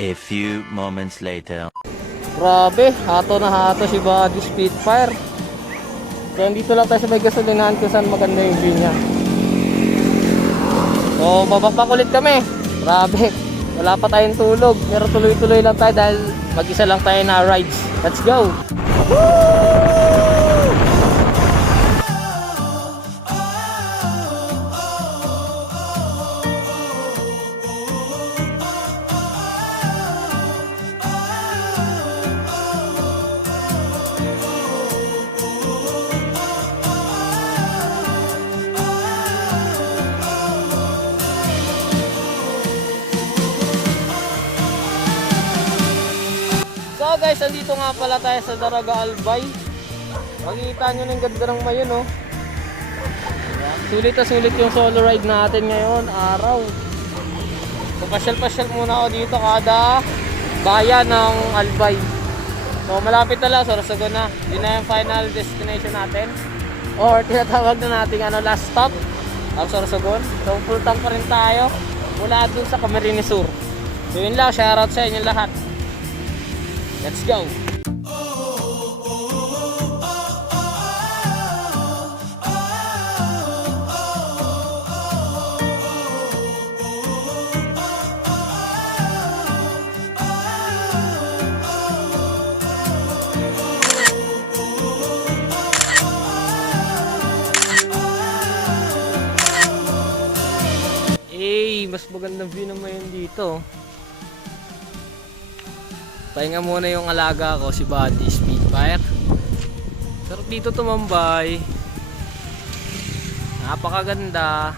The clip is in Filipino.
A few moments later. Grabe, hato na hato si Buddy Spitfire. So, dito lang tayo sa may gasolinahan kung saan maganda yung view niya. So, babakbak ulit kami. Grabe, wala pa tayong tulog. Pero tuloy-tuloy lang tayo dahil mag-isa lang tayo na rides. Let's go! So guys, andito nga pala tayo sa Daraga Albay. Makikita nyo na yung ganda ng mayon, oh. Sulit na sulit yung solo ride natin ngayon, araw. So pasyal-pasyal muna ako dito kada bayan ng Albay. So malapit na lang, Sorsogon na. Yun na yung final destination natin. Or tinatawag na natin last stop ang Sorsogon. So full tank pa rin tayo mula dun sa Camarines Sur. So yun lang, shoutout sa inyo lahat. Let's go! Mas magandang view naman yun dito. Pahinga muna yung alaga ko, si Buddy Spitfire. Sarap dito tumambay. Napakaganda.